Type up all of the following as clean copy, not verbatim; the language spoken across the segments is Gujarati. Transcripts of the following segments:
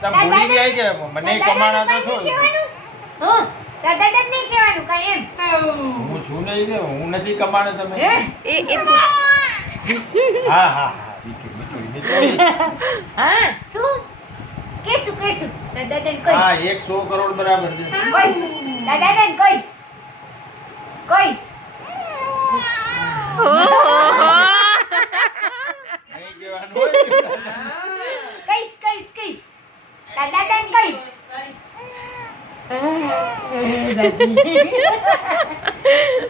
તમે ભૂલી ગયા કે મને કમાણા તો છો હા દાદા દાદા નહીં કહેવાનું કાઈ એમ હું છું નહીં કે હું નથી કમાણે તમે હે હા હા હા બીજું હા શું કેસું દાદા દાદા કઈશ હા 100 કરોડ બરાબર છે કઈશ દાદા દાદા કઈશ નહીં કહેવાનું હોય કઈશ દાદા દાદા કઈશ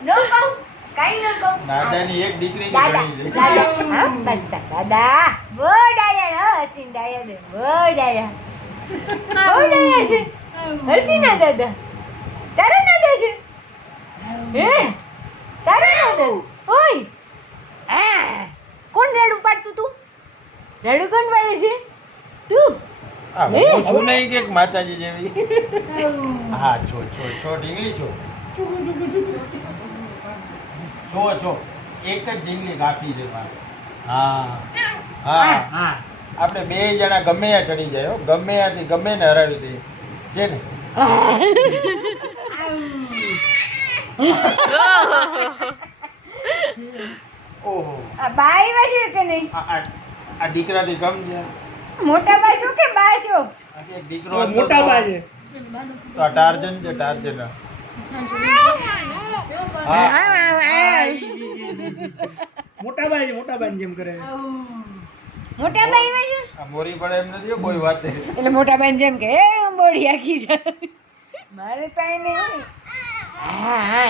નો કહું કાઈ ન કહું દાદાની એક દીકરી દાદા ઘણી છે દાદા હા બસ દાદા બહુ ડાયા હો હસીન ડાયા છે બહુ ડાયા છે હસીના દાદા તારા દાદા છે હે તારા દાદા ઓય આ કોણ રેડું પાડતું તું રેડું કોણ પાડે છે તું હા હું છું નહીં કે માતાજી જેવી હા છો ઢીંગલી છો એક જ ઢીંગલી કાપી છે મારે હા હા હા આપણે બે જણા ગમે ત્યાં ચડી જાય હો ગમે ત્યાંથી ગમે ને હરાવી દઈએ છે ને ઓહો આ બાઈ વાસે કે નહીં આ દીકરાથી ગમ છે મોટા બા છો કે બા છો આ એક દીકરો હતો મોટા બા છે તો આ ટાર્જન છે ટાર્જન હા મોટા બા જેમ કરે મોટા બાઈ વાસે આ મોરી પડે એમ નથી હો કોઈ વાત એટલે મોટા બાઈ જેમ કે એ બોડી આખી છે મારે પાસે નહીં હોય હા હા